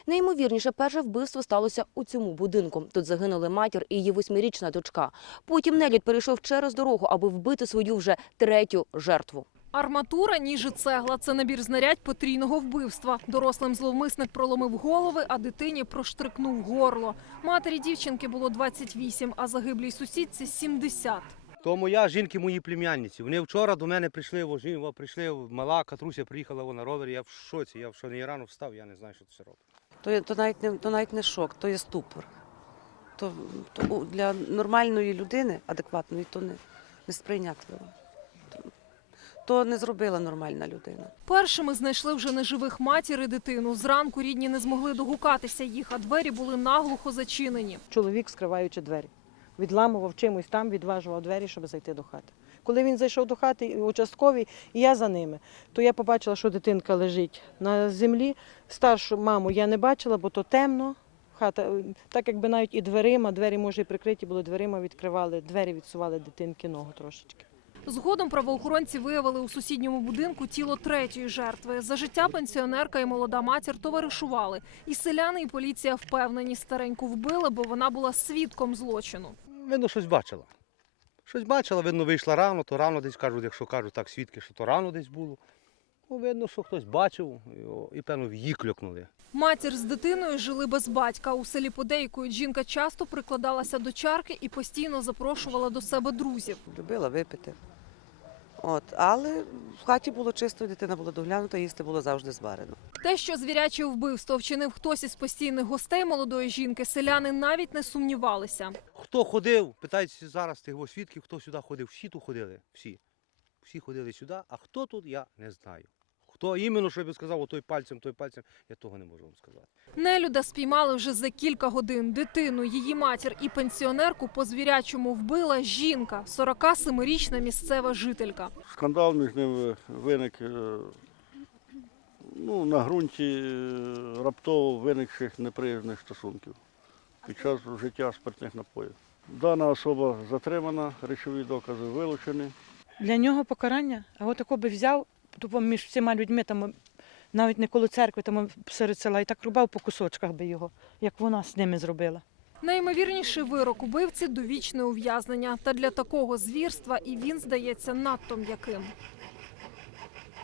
Найімовірніше, перше вбивство сталося у цьому будинку. Тут загинули матір і її 8-річна дочка. Потім нелюд перейшов через дорогу, аби вбити свою вже третю жертву. Арматура, ніж і цегла – це набір знарядь потрійного вбивства. Дорослим зловмисник проломив голови, а дитині проштрикнув горло. Матері дівчинки було 28, а загиблій сусідці – 70. То моя жінки, мої племянниці. Вони вчора до мене прийшли, прийшли, мала Катруся приїхала на ровері, я в шоці, я не рано встав, я не знаю, що це робить. То навіть не шок, то є ступор. То для нормальної людини, адекватної, то не сприйнятливо. То не зробила нормальна людина. Першими знайшли вже неживих матір і дитину. Зранку рідні не змогли догукатися їх, а двері були наглухо зачинені. Чоловік, скриваючи двері, відламував чимось там, відважував двері, щоб зайти до хати. Коли він зайшов до хати, участковий, і я за ними, то я побачила, що дитинка лежить на землі. Старшу маму я не бачила, бо то темно. Хата, так якби навіть і двері, може, і прикриті були дверима, відкривали, двері відсували дитинки ногу трошечки. Згодом правоохоронці виявили у сусідньому будинку тіло третьої жертви. За життя пенсіонерка і молода матір товаришували. І селяни, і поліція впевнені, стареньку вбили, бо вона була свідком злочину. Видно, щось бачила. Щось бачила, видно, вийшла рано, то рано десь кажуть, якщо кажуть так свідки, що то рано десь було. Ну, видно, що хтось бачив і, певно, в її клюкнули. Матір з дитиною жили без батька. У селі подейкують, жінка часто прикладалася до чарки і постійно запрошувала до себе друзів. Любила випити. Але в хаті було чисто, дитина була доглянута, їсти було завжди зварено. Те, що звіряче вбивство вчинив хтось із постійних гостей молодої жінки, селяни навіть не сумнівалися. Хто ходив, питається зараз тих свідків, хто сюди ходив. Всі тут ходили, всі. Всі ходили сюди, а хто тут, я не знаю. Хто іменно, щоб я сказав, той пальцем, я того не можу вам сказати. Нелюда спіймали вже за кілька годин. Дитину, її матір і пенсіонерку по-звірячому вбила жінка, 47-річна місцева жителька. Скандал між ними виник на ґрунті раптово виникших неприязних стосунків під час вжиття спиртних напоїв. Дана особа затримана, речові докази вилучені. Для нього покарання, а отако би взяв, тупо між всіма людьми, там, навіть не коло церкви, там серед села, і так рубав по кусочках би його, як вона з ними зробила. Найімовірніший вирок убивці – довічне ув'язнення. Та для такого звірства і він здається надто м'яким.